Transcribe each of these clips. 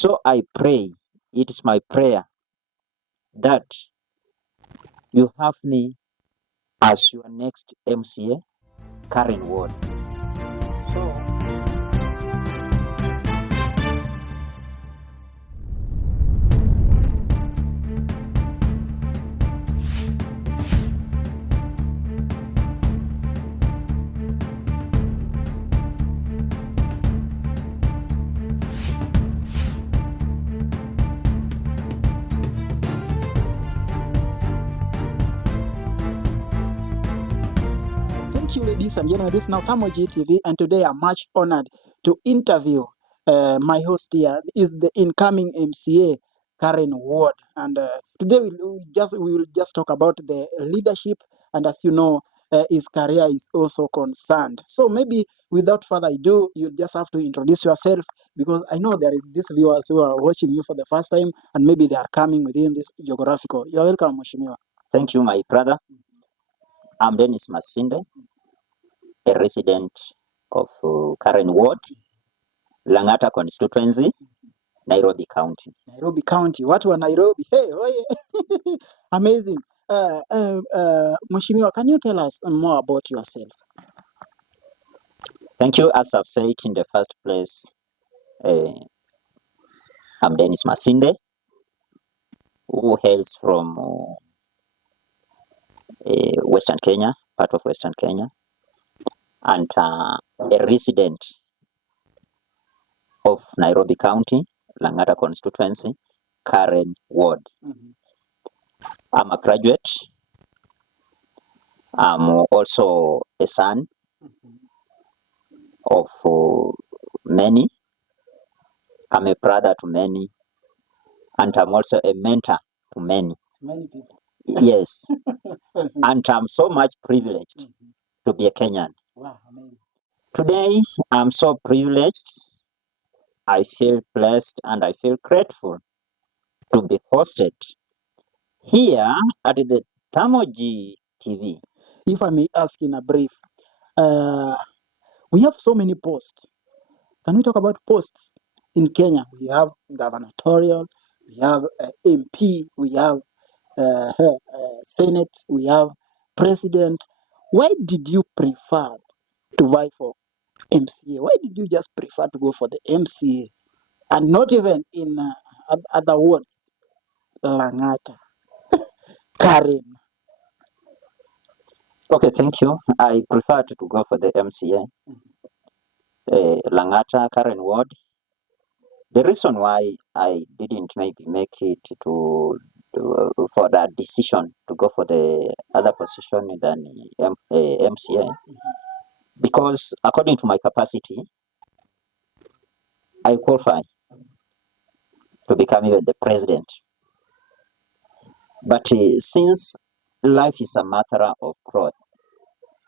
So I pray, it is my prayer that you have me as your next MCA Karen Ward. So thank you, ladies and gentlemen. This is now THERMO.G TV, and today I'm much honored to interview my host here is the incoming MCA Karen Ward, and today we will just talk about the leadership, and as you know, his career is also concerned. So maybe without further ado, you just have to introduce yourself, because I know there is these viewers who are watching you for the first time, and maybe they are coming within this geographical. You're welcome, Mheshimiwa. thank you, my brother. I'm Dennis Masinde, a resident of Karen Ward, Langata constituency, Nairobi County. Nairobi County. Watu wa Nairobi. Hey, oye. Amazing. Mheshimiwa, can you tell us more about yourself? Thank you. As I've said in the first place, I'm Dennis Masinde, who hails from Western Kenya, part of Western Kenya, and a resident of Nairobi County, Langata constituency, Karen Ward. I'm a graduate. I'm also a son of many. I'm a brother to many, and I'm also a mentor to many. Many people. Yes, and I'm so much privileged to be a Kenyan. Wow, amazing. Today, I'm so privileged. I feel blessed and I feel grateful to be hosted here at the THERMO.G TV. If I may ask in a brief, we have so many posts. Can we talk about posts in Kenya? We have gubernatorial, we have MP, we have Senate, we have president. Why did you prefer to vie for MCA? Why did you just prefer to go for the MCA and not even in other words, Langata, Karen? Okay, thank you. I prefer to go for the MCA, Langata, Karen Ward. The reason why I didn't maybe make it to for that decision to go for the other position than MCA, because according to my capacity, I qualify to become even the president. But since life is a matter of growth,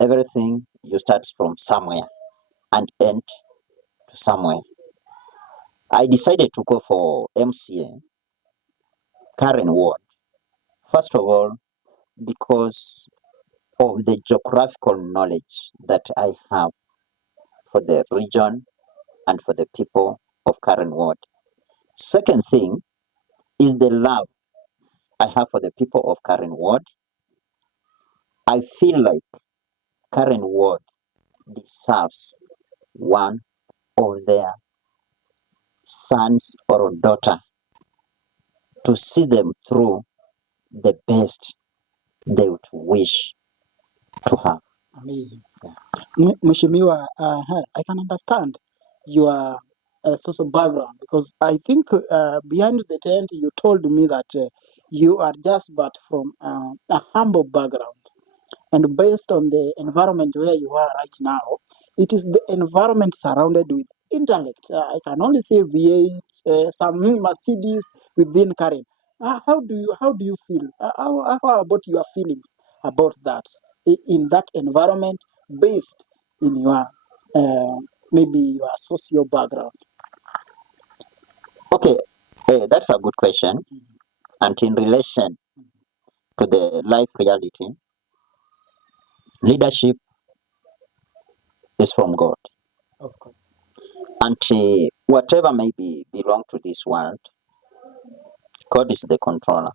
everything you start from somewhere and end to somewhere. I decided to go for MCA Karen Ward. First of all, because of the geographical knowledge that I have for the region and for the people of Karen Ward. Second thing is the love I have for the people of Karen Ward. I feel like Karen Ward deserves one of their sons or daughter to see them through the best they would wish to have. Amazing. Yeah. Mheshimiwa, I can understand your social background, because I think behind the tent you told me that you are just but from a humble background, and based on the environment where you are right now, it is the environment surrounded with intellect. I can only say V8, some Mercedes within Karen. How do you feel? How about your feelings about that in that environment, based in your maybe your socio background? Okay, that's a good question. And in relation to the life reality, leadership is from God. Of course. And whatever may belong to this world, God is the controller.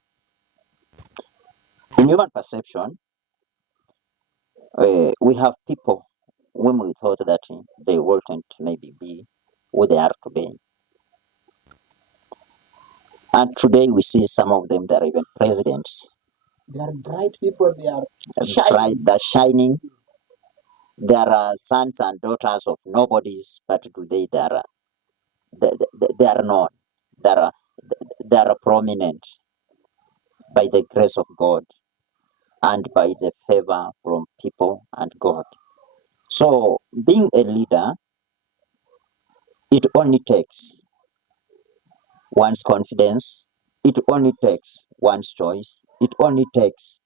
In human perception, we have people whom we thought that they wouldn't maybe be who they are today. And today we see some of them, they're even presidents. They are bright people. They are Bright, they're shining. There are sons and daughters of nobodies, but today they are known. They are prominent by the grace of God and by the favor from people and God. So being a leader, it only takes one's confidence, it only takes one's choice, it only takes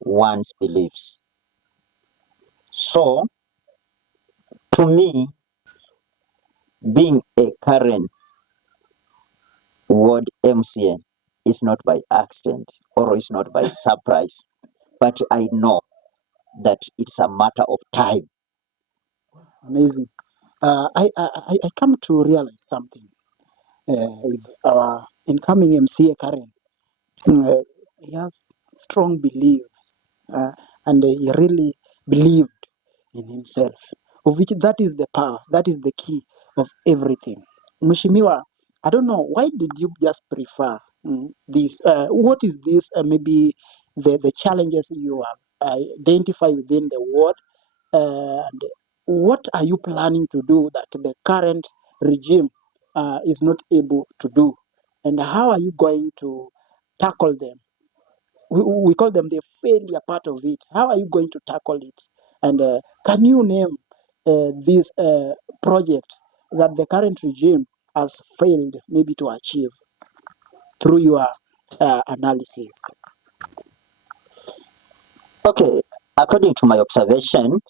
one's beliefs. So to me, being a Karen Ward MCA is not by accident or is not by surprise, but I know that it's a matter of time. amazing. I come to realize something with our incoming MCA Karen. He has strong beliefs, and he really believed in himself, of which that is the power, that is the key of everything. Mheshimiwa, I don't know, why did you just prefer this? What is this, maybe the challenges you have identified within the ward, and what are you planning to do that the current regime is not able to do? And how are you going to tackle them? We call them the failure part of it. How are you going to tackle it? And can you name this project that the current regime has failed maybe to achieve through your analysis? Okay, according to my observation,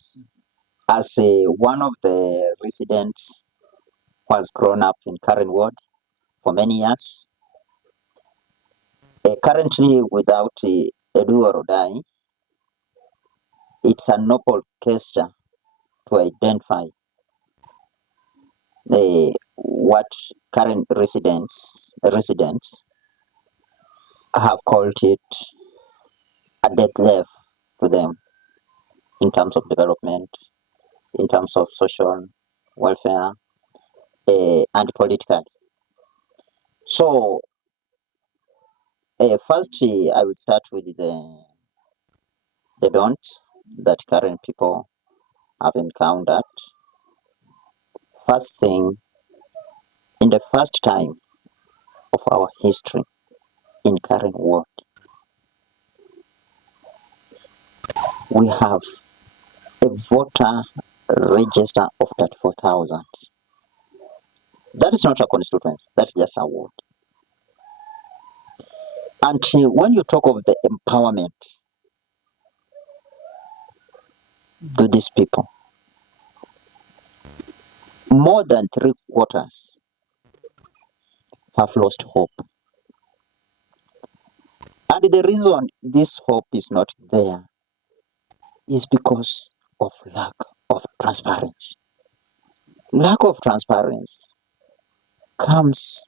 as one of the residents who has grown up in Karen Ward for many years, currently without a do or die, it's a noble gesture to identify what current residents have called it a death left to them in terms of development, in terms of social welfare, and political. So first, I would start with the don'ts that current people have encountered. First thing, in the first time of our history in Karen Ward, we have a voter register of 34,000. That is not a constituency, that's just a ward. And when you talk of the empowerment to these people, more than 3/4 have lost hope. And the reason this hope is not there is because of lack of transparency. Lack of transparency comes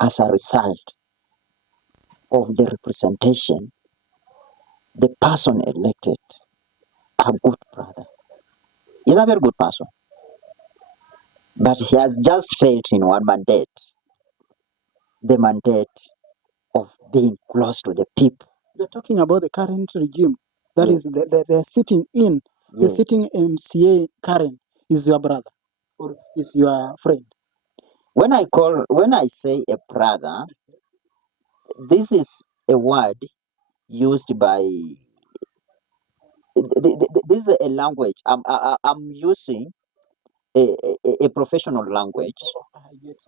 as a result of the representation the person elected, a good brother. He's a very good person, but he has just failed in one mandate, the mandate of being close to the people. You're talking about the current regime. That Yes. is, they're sitting in. The Yes. sitting MCA Karen is your brother or is your friend. When I say a brother, this is a word used by. This is a language. I'm using a professional language,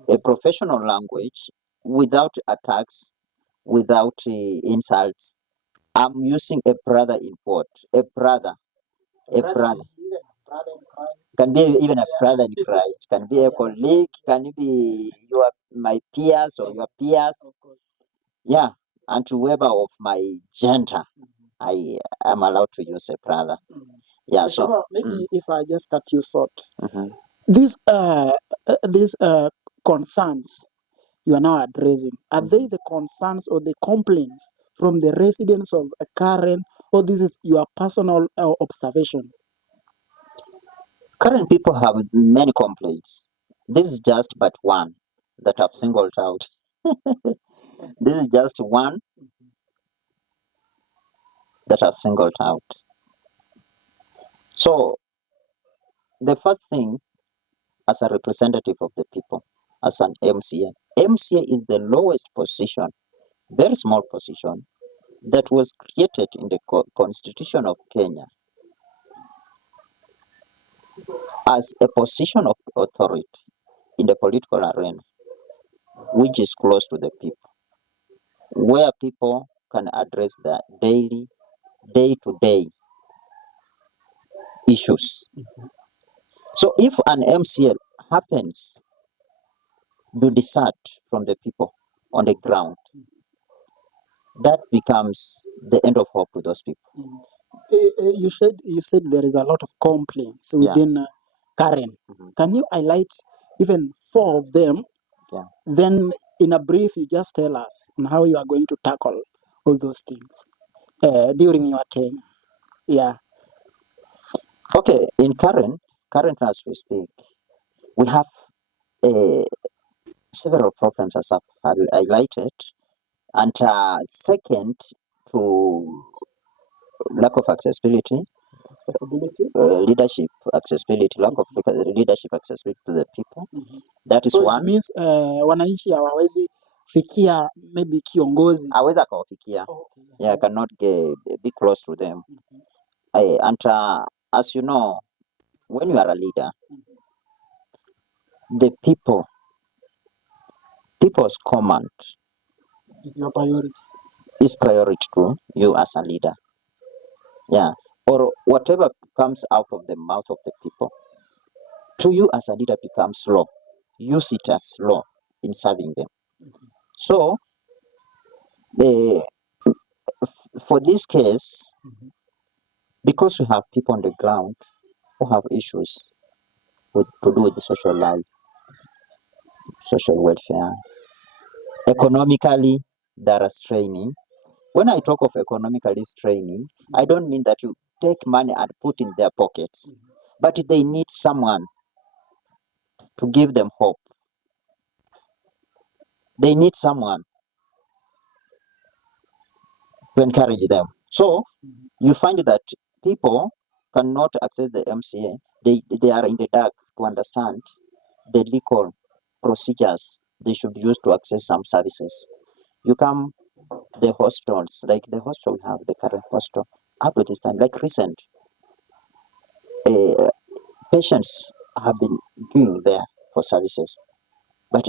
a professional language without attacks, without insults. I'm using a brother in quote. A brother. Can be even a brother in Christ. Can be a colleague. Can be my peers or your peers. Yeah, and to whoever of my gender, I am allowed to use a brother. Yeah. So maybe if I just cut you short, mhm. These concerns you are now addressing, are they the concerns or the complaints from the residents of Karen, or this is your personal observation? Current people have many complaints. This is just but one that I've singled out. This is just one that I've singled out. So the first thing, as a representative of the people, as an MCA, MCA is the lowest position, very small position, that was created in the Constitution of Kenya as a position of authority in the political arena, which is close to the people, where people can address their day-to-day issues. So if an MCA happens to dissent from the people on the ground, that becomes the end of hope to those people. You said there is a lot of complaints within Karen. Can you highlight even 4 of them? Yeah. Then, in a brief, you just tell us on how you are going to tackle all those things during your tenure. Yeah. Okay. In Karen as we speak, we have several problems as I've highlighted, and second to lack of accessibility, leadership accessibility, lack of leadership accessibility to the people. That is So one. it means wananchi hawawezi fikia maybe kiongozi. Hawezi akawafikia. Yeah, cannot be close to them. And as you know, when you are a leader, the people's command Is your priority. Is priority to you as a leader. Yeah. Or whatever comes out of the mouth of the people, to you as a leader becomes law. Use it as law in serving them. So, for this case, because we have people on the ground who have issues to do with the social life, social welfare, economically, there is straining. When I talk of economically straining, I don't mean that you take money and put in their pockets, but they need someone to give them hope. They need someone to encourage them. So you find that people cannot access the MCA. They are in the dark to understand the legal procedures they should use to access some services. You come to the hospitals, like the hospital we have, the current hospital, up to this time, like recent, patients have been going there for services, but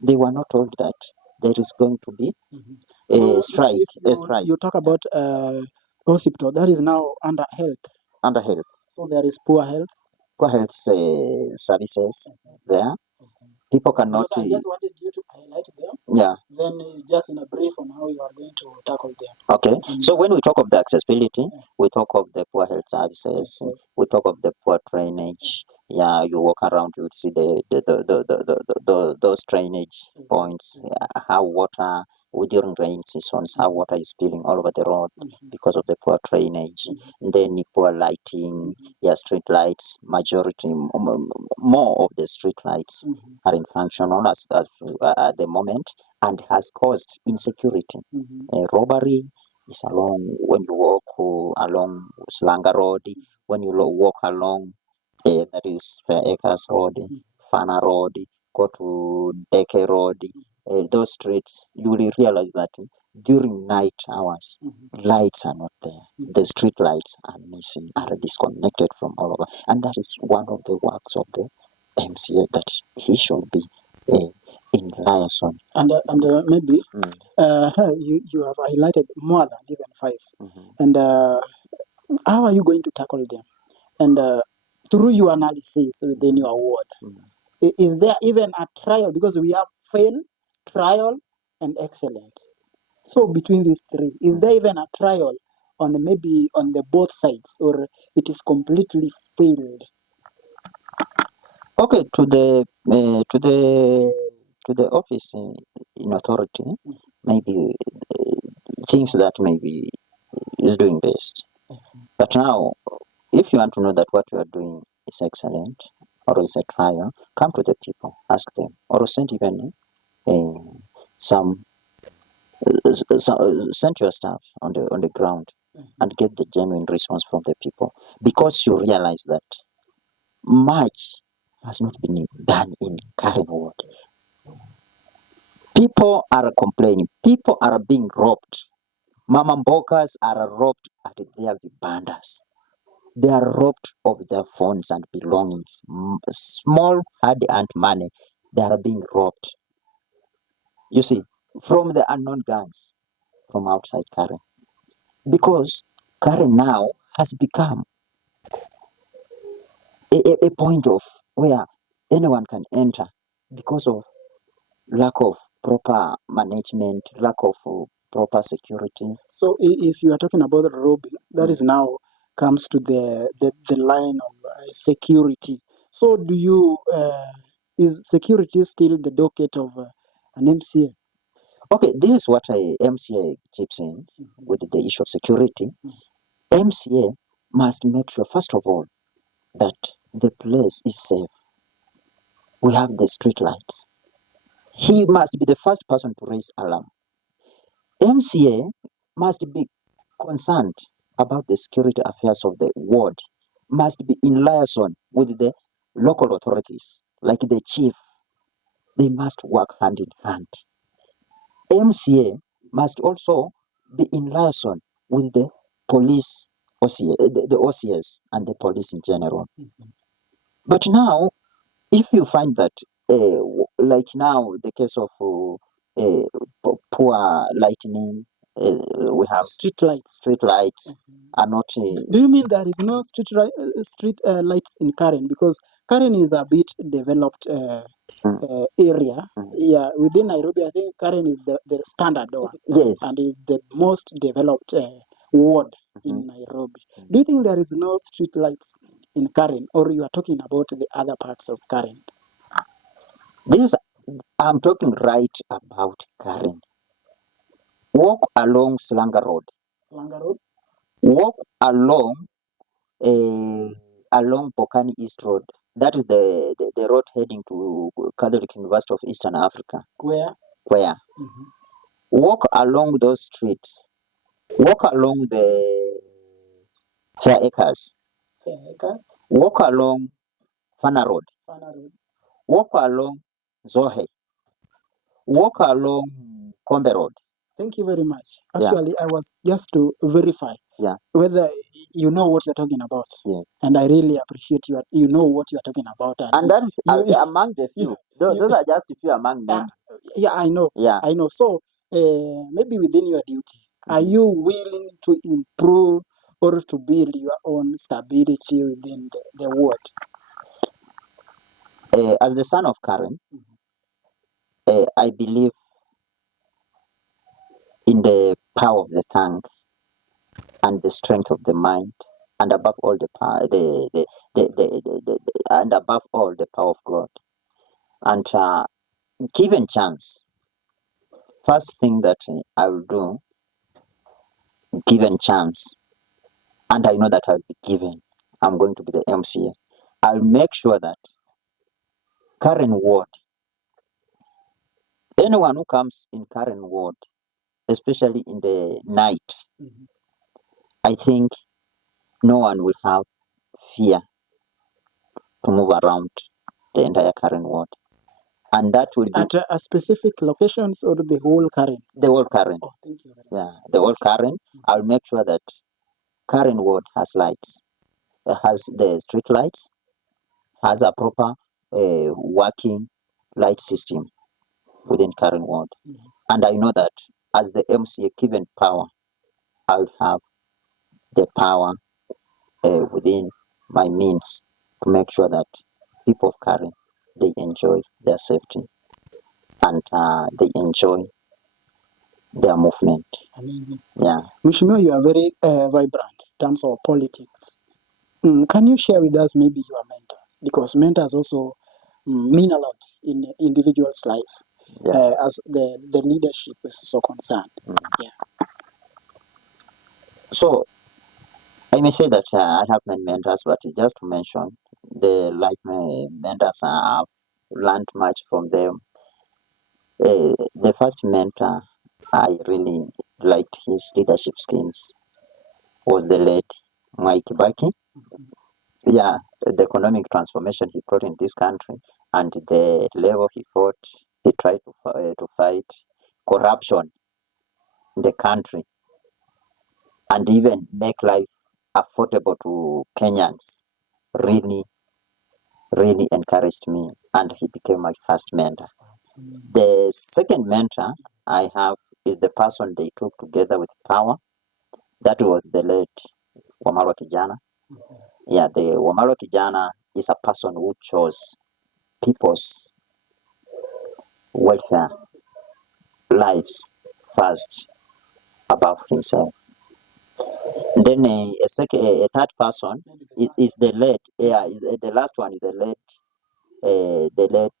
they were not told that there is going to be a strike. You talk about hospital that is now under health. Under health. So there is poor health. Poor health services there. People cannot. I just wanted you to highlight them. Yeah. Then just in a brief on how you are going to tackle them. Okay. So when we talk of the accessibility, we talk of the poor health services. We talk of the poor drainage. Yeah, you walk around, you see those drainage points. How water during rain seasons, how water is spilling all over the road because of the poor drainage. Then poor lighting. Yeah, street lights. Majority, more of the street lights are in functional at the moment, and has caused insecurity. Robbery is along when you walk along Slanga Road, when you walk along that is Fair Acres Road, Fana Road, go to Deke Road, those streets, you will realize that during night hours, lights are not there. The street lights are missing, are disconnected from all over. And that is one of the works of the MCA that he should be in liaison. And maybe you have highlighted more than even 5. And how are you going to tackle them? And through your analysis within your ward, is there even a trial? Because we have fail, trial, and excellent. So between these 3, is there even a trial on maybe on the both sides, or it is completely failed? Okay, to the office in authority, maybe things that maybe is doing best. But now, if you want to know that what you are doing is excellent or is a trial, come to the people, ask them, or send even some send your staff on the ground and get the genuine response from the people, because you realize that much has not been done in Karen Ward. People are complaining. People are being robbed. Mama Mbokas are robbed at their vibandas. They are robbed of their phones and belongings. Small hard-earned money, they are being robbed. You see, from the unknown gangs from outside Karen. Because Karen now has become a point of where anyone can enter because of lack of proper management, lack of proper security. So if you are talking about the robbing, that is now comes to the line of security. So do you is security still the docket of an MCA? Okay, this is what MCA chips in with the issue of security. MCA must make sure, first of all, that the place is safe. We have the street lights. He must be the first person to raise alarm. MCA must be concerned about the security affairs of the ward, must be in liaison with the local authorities, like the chief. They must work hand in hand. MCA must also be in liaison with the police, the OCS, and the police in general. But now, if you find that, like now, the case of poor lighting, we have Street lights. street lights are not. Do you mean there is no street lights in Karen? Because Karen is a bit developed area. Yeah, within Nairobi, I think Karen is the standard one. Yes. And is the most developed ward in Nairobi. Do you think there is no street lights in Karen, or you are talking about the other parts of Karen? I'm talking right about Karen. Walk along Slanga Road. Slanga Road? Walk along Bokani East Road. That is the road heading to Catholic University of Eastern Africa. Where? Walk along those streets. Walk along the Fair Acres. Walk along Fana Road. Walk along Zohe. Walk along Kombe Road. Thank you very much. Actually, I was just to verify whether you know what you're talking about. And I really appreciate you know what you're talking about. And that is among the few. Those are just a few among many. Yeah, I know. Yeah. I know. So maybe within your duty, are you willing to improve or to build your own stability within the ward? As the son of Karen, I believe in the power of the tongue and the strength of the mind, and above all the power, and above all the power of God. And given chance, first thing that I will do, given chance, and I know that I'll be given, I'm going to be the MCA. I'll make sure that Karen Ward, anyone who comes in Karen Ward, especially in the night, I think no one will have fear to move around the entire Karen Ward. And that will be at a specific locations or the whole Karen? The whole Karen. Oh, thank you very much. Yeah, the whole Karen. I'll make sure that Karen Ward has lights. It has the street lights, has a proper working light system within Karen Ward. And I know that as the MCA given power, I'll have the power within my means to make sure that people of Karen, they enjoy their safety and they enjoy their movement. Yeah. Mheshimiwa, you are very vibrant in terms of politics. Can you share with us maybe your mentors? Because mentors also mean a lot in individual's life Yeah. as the leadership is so concerned. Yeah. So I may say that I have many mentors, but just to mention the mentors, I've learned much from them. The first mentor I really liked his leadership skills was the late Mike Kibaki. Yeah, the economic transformation he brought in this country and the level he tried to fight corruption in the country and even make life affordable to Kenyans really, really encouraged me, and he became my first mentor. The second mentor I have is the person they took together with power. That was the late Wamalwa Kijana. Yeah, the Wamalwa Kijana is a person who chose people's welfare, lives first above himself. Then a third person is the late. The last one is the late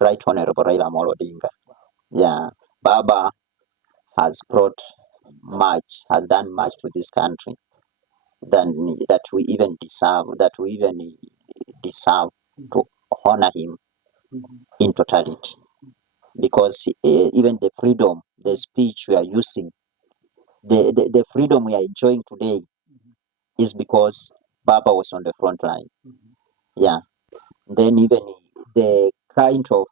Right Honorable Raila Amolo Odinga. Yeah, Baba has done much to this country than that we even deserve to honor him in totality. Because even the freedom, the speech we are using, the freedom we are enjoying today is because Baba was on the front line. Yeah. Then even the kind of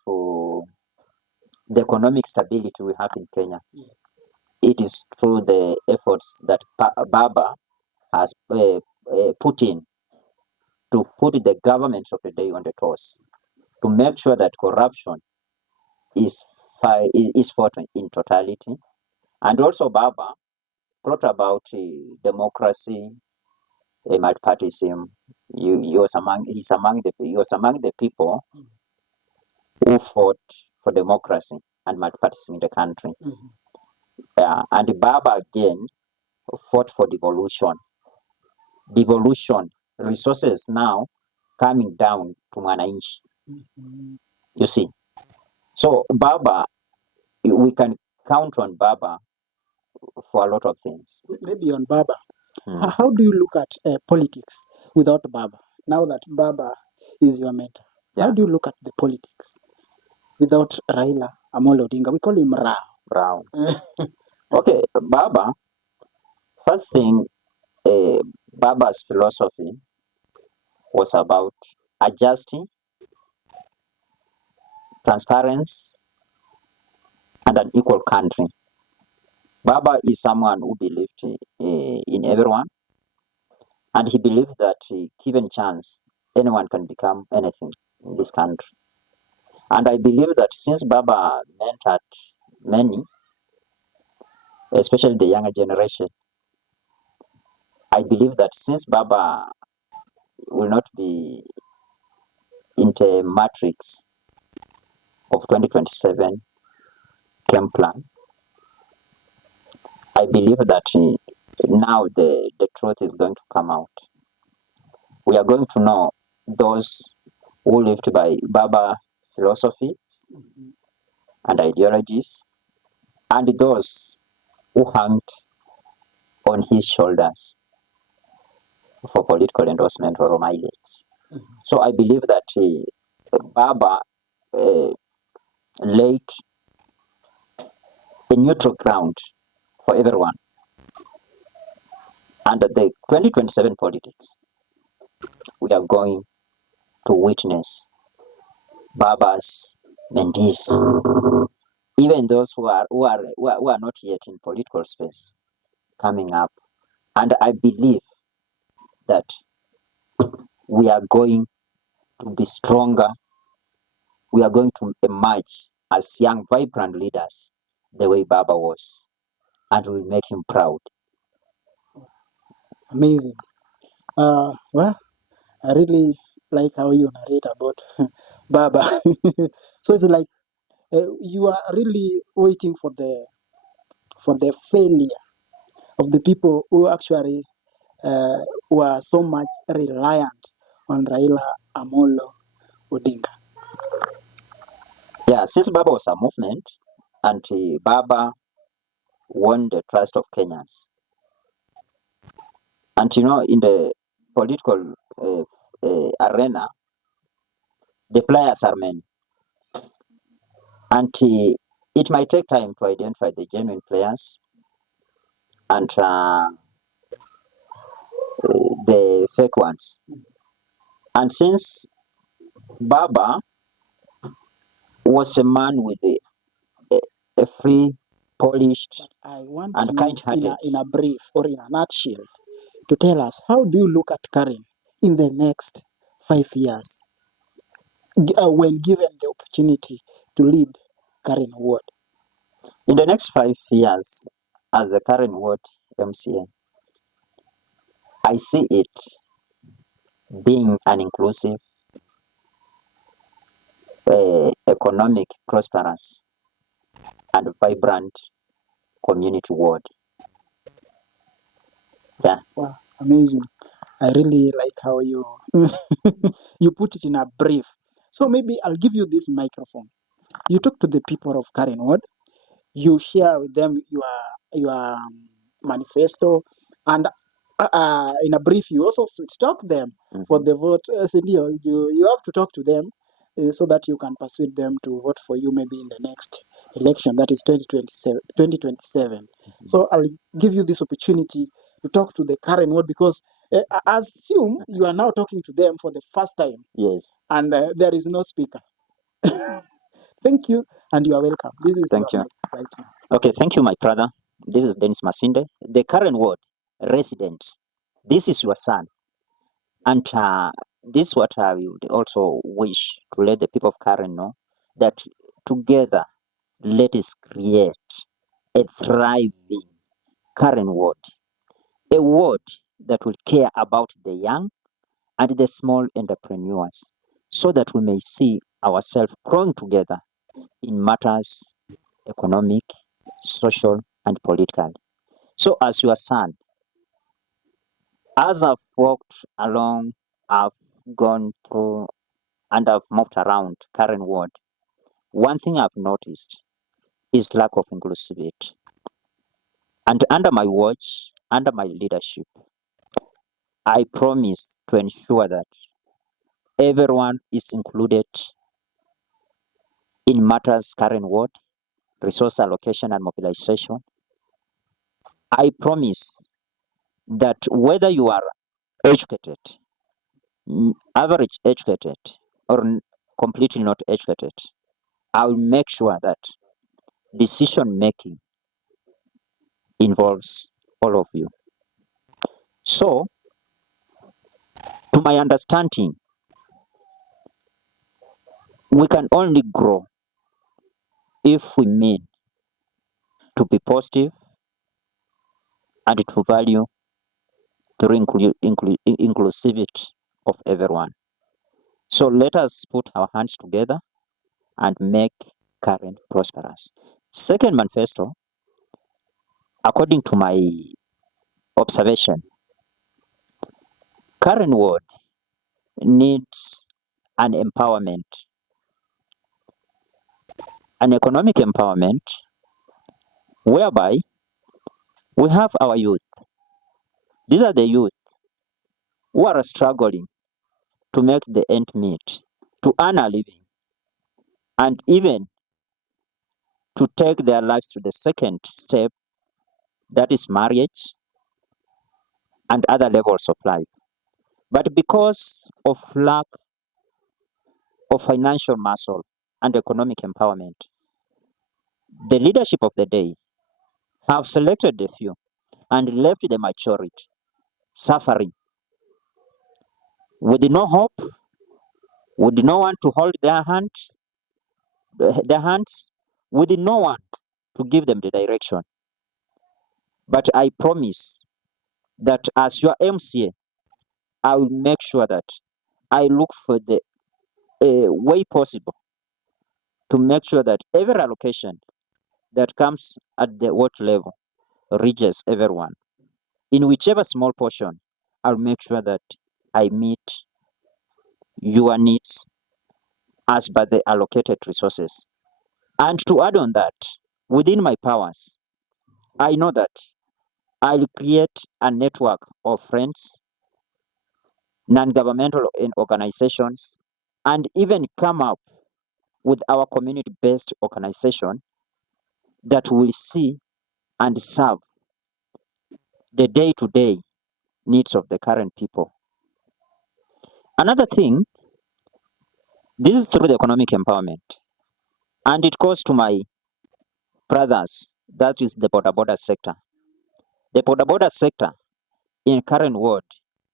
the economic stability we have in Kenya, it is through the efforts that Baba has put in to put the governments of the day on the toes, to make sure that corruption is fought in totality. And also Baba brought about democracy, multipartyism. He was among the people who fought for democracy and multipartyism in the country. And Baba again fought for devolution. Resources now coming down to Mwananchi. You see. So Baba, we can count on Baba for a lot of things. Maybe on Baba. How do you look at politics without Baba? Now that Baba is your mentor, how do you look at the politics without Raila Amolo Odinga? We call him Rao. Okay, Baba. First thing, Baba's philosophy was about adjusting, transparency, and an equal country. Baba is someone who believed in everyone, and he believed that given chance, anyone can become anything in this country. And I believe that since Baba mentored many, especially the younger generation, I believe that since Baba will not be in the matrix of 2027 camp plan, I believe that now the truth is going to come out. We are going to know those who lived by Baba philosophies and ideologies, and those who hung on his shoulders for political endorsement or mileage. So I believe that Baba laid a neutral ground for everyone. Under the 2027 politics, we are going to witness Baba's mentees, even those who are not yet in political space, coming up. And I believe that we are going to be stronger. We are going to emerge as young, vibrant leaders, the way Baba was, and we will make him proud. Amazing. Well, I really like how you narrate about Baba. So it's like you are really waiting for the failure of the people who actually were so much reliant on Raila Amolo Odinga. Yeah, since Baba was a movement, and Baba won the trust of Kenyans. And in the political arena, the players are many. And it might take time to identify the genuine players and the fake ones. And since Baba was a man with a free, polished, But I want and you kind-hearted. in a brief or in a nutshell to tell us, how do you look at Karen in the next 5 years when given the opportunity to lead Karen Ward? In the next 5 years, as the Karen Ward MCA, I see it being an inclusive, economic, prosperous, and vibrant community ward. Yeah. Wow, amazing. I really like how you you put it in a brief. So maybe I'll give you this microphone. You talk to the people of Karen Ward. You share with them your manifesto, and in a brief, you also talk them for the vote. Sindio, you have to talk to them so that you can persuade them to vote for you maybe in the next election, that is 2027. 2027. So I'll give you this opportunity to talk to the Karen Ward, because I assume you are now talking to them for the first time. Yes. And there is no speaker. Thank you, and you are welcome. This is Thank your you. mic right now. Okay, thank you, my brother. This is Dennis Masinde, the Karen Ward residents. This is your son. And this is what I would also wish to let the people of Karen know, that together let us create a thriving Karen Ward, a ward that will care about the young and the small entrepreneurs, so that we may see ourselves growing together in matters economic, social, and political. So, as your son, as I've walked along, I've gone through, and I've moved around Karen Ward, one thing I've noticed is lack of inclusivity. And under my watch, under my leadership, I promise to ensure that everyone is included in matters Karen Ward, resource allocation and mobilization. I promise that whether you are educated, average educated, or completely not educated, I will make sure that decision making involves all of you. So, to my understanding, we can only grow if we mean to be positive and to value the inclusivity of everyone. So let us put our hands together and make Karen prosperous. Second manifesto, according to my observation, Karen Ward needs an empowerment, an economic empowerment, whereby we have our youth. These are the youth who are struggling to make the end meet, to earn a living, and even to take their lives to the second step, that is marriage and other levels of life. But because of lack of financial muscle and economic empowerment, the leadership of the day have selected the few and left the majority suffering with no hope, with no one to hold their hands, with no one to give them the direction. But I promise that as your MCA, I will make sure that I look for the way possible to make sure that every allocation that comes at the ward level reaches everyone. In whichever small portion, I'll make sure that I meet your needs as per the allocated resources. And to add on that, within my powers, I know that I'll create a network of friends, non-governmental organizations, and even come up with our community-based organization that will see and serve the day-to-day needs of the current people. Another thing, this is through the economic empowerment, and it goes to my brothers, that is the border sector. The border sector in Karen Ward,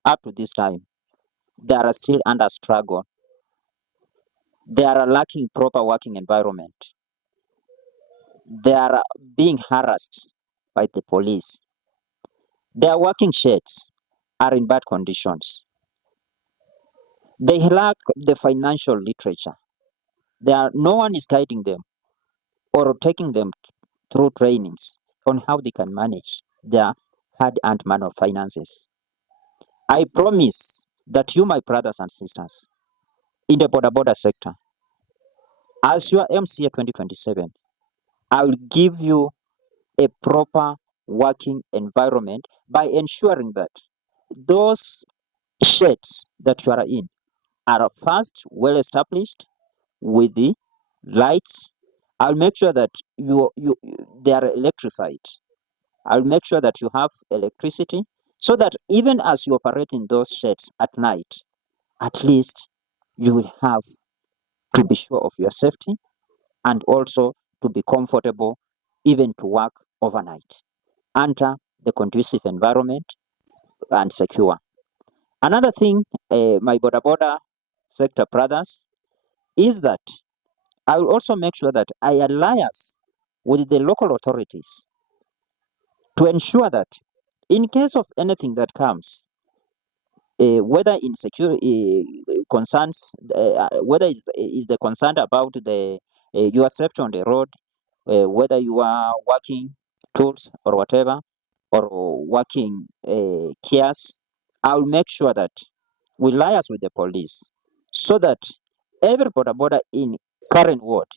up to this time, they are still under struggle. They are lacking proper working environment. They are being harassed by the police. Their working sheds are in bad conditions. They lack the financial literature. No one is guiding them or taking them through trainings on how they can manage their hard-earned money of finances. I promise that you, my brothers and sisters, in the border sector, as your MCA 2027, I will give you a proper working environment by ensuring that those sheds that you are in are first well established with the lights. I'll make sure that they are electrified. I'll make sure that you have electricity so that even as you operate in those sheds at night, at least you will have to be sure of your safety and also to be comfortable even to work overnight under the conducive environment and secure. Another thing, my border sector brothers, is that I will also make sure that I alliance with the local authorities to ensure that in case of anything that comes, whether in security concerns, whether is the concern about the your safety on the road, whether you are working tools or whatever, or working kiosks, I will make sure that we liaise with the police so that every border in Karen Ward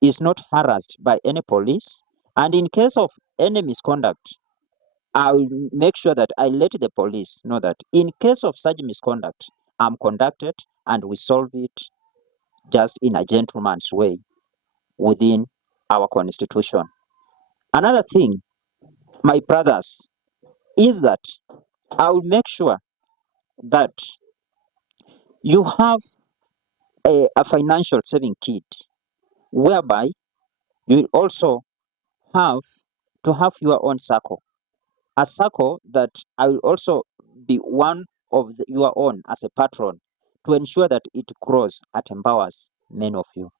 is not harassed by any police. And in case of any misconduct, I will make sure that I let the police know that in case of such misconduct, I'm conducted and we solve it just in a gentleman's way within our constitution. Another thing, my brothers, is that I will make sure that you have a financial saving kit whereby you will also have to have your own circle. A circle that I will also be one of your own as a patron to ensure that it grows and empowers many of you.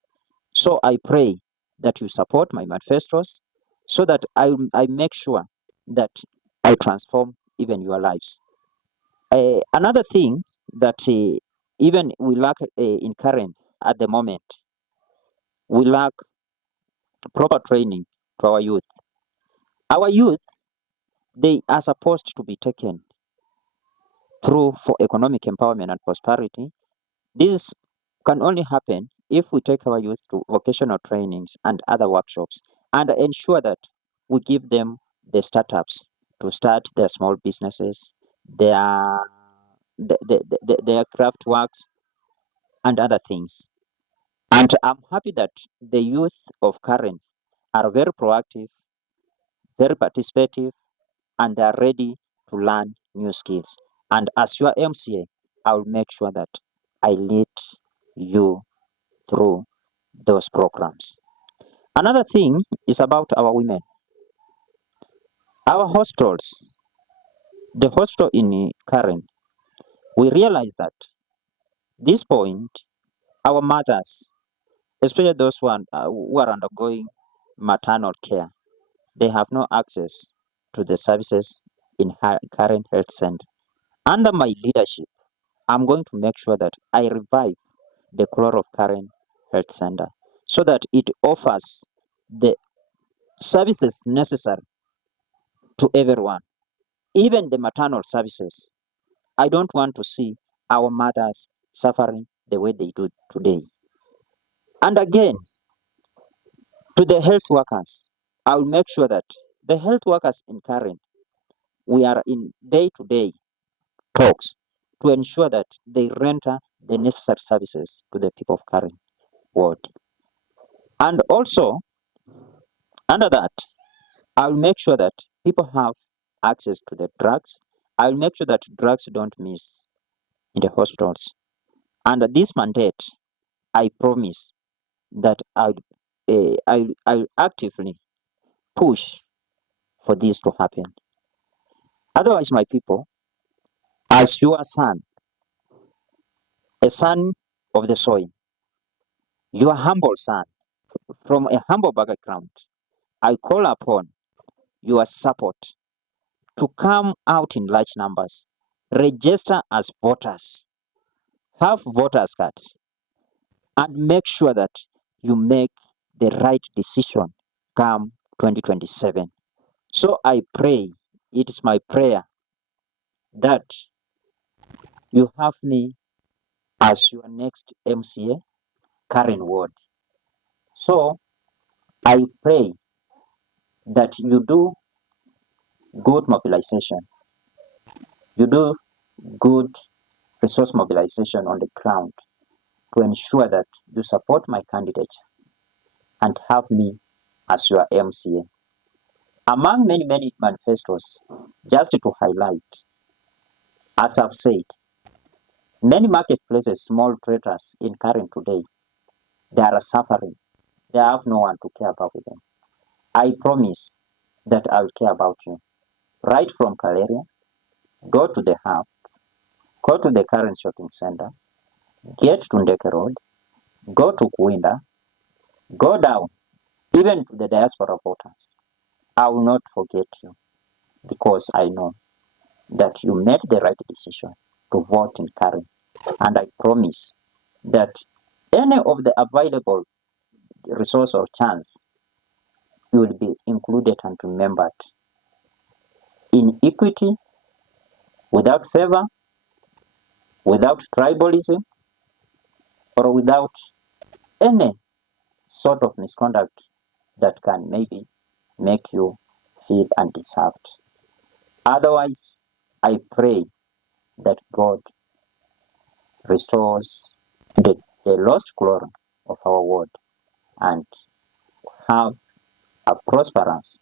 So I pray that you support my manifestos so that I make sure that I transform even your lives. Another thing that even we lack in Karen at the moment, we lack proper training to our youth. Our youth, they are supposed to be taken through for economic empowerment and prosperity. This can only happen if we take our youth to vocational trainings and other workshops and ensure that we give them the startups to start their small businesses, their craft works, and other things. And I'm happy that the youth of Karen are very proactive, very participative, and they are ready to learn new skills. And as your MCA, I will make sure that I lead you through those programs. Another thing is about our women. Our hospitals, the hospital in Karen, we realize that this point, our mothers, especially those who are undergoing maternal care, they have no access to the services in Karen Health Center. Under my leadership, I'm going to make sure that I revive the core of Karen Health Center so that it offers the services necessary to everyone, even the maternal services. I don't want to see our mothers suffering the way they do today. And again, To the health workers, I will make sure that the health workers in Karen, we are in day-to-day talks to ensure that they render the necessary services to the people of Karen Ward. And also, under that, I will make sure that people have access to the drugs. I will make sure that drugs don't miss in the hospitals. Under this mandate, I promise that I'll actively push for this to happen. Otherwise, my people, as your son, a son of the soil, your humble son, from a humble background, I call upon your support to come out in large numbers, register as voters, have voters cards, and make sure that you make the right decision come 2027. So I pray, it is my prayer that you have me as your next MCA Karen Ward. So I pray that you do good mobilization, you do good resource mobilization on the ground to ensure that you support my candidate and have me as your MCA. Among many manifestos, just to highlight, as I've said, many marketplaces, small traders in Karen today, they are suffering. They have no one to care about them. I promise that I'll care about you. Right from Kaleria, go to the hub, go to the Karen shopping center, get to Ndeke Road, go to Kuinda, go down, even to the diaspora voters. I will not forget you because I know that you made the right decision to vote in Karen. And I promise that any of the available resource or chance you will be included and remembered in equity, without favor, without tribalism, or without any sort of misconduct that can maybe make you feel undeserved. Otherwise, I pray that God restores the lost glory of our word and have a prosperous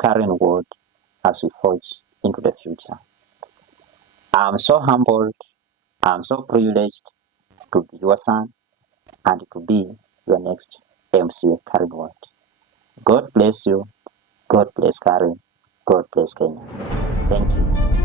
Karen Ward as we forge into the future. I'm so humbled, I'm so privileged to be your son and to be your next MCA Karen Ward. God bless you, God bless Karen, God bless Kenya. Thank you.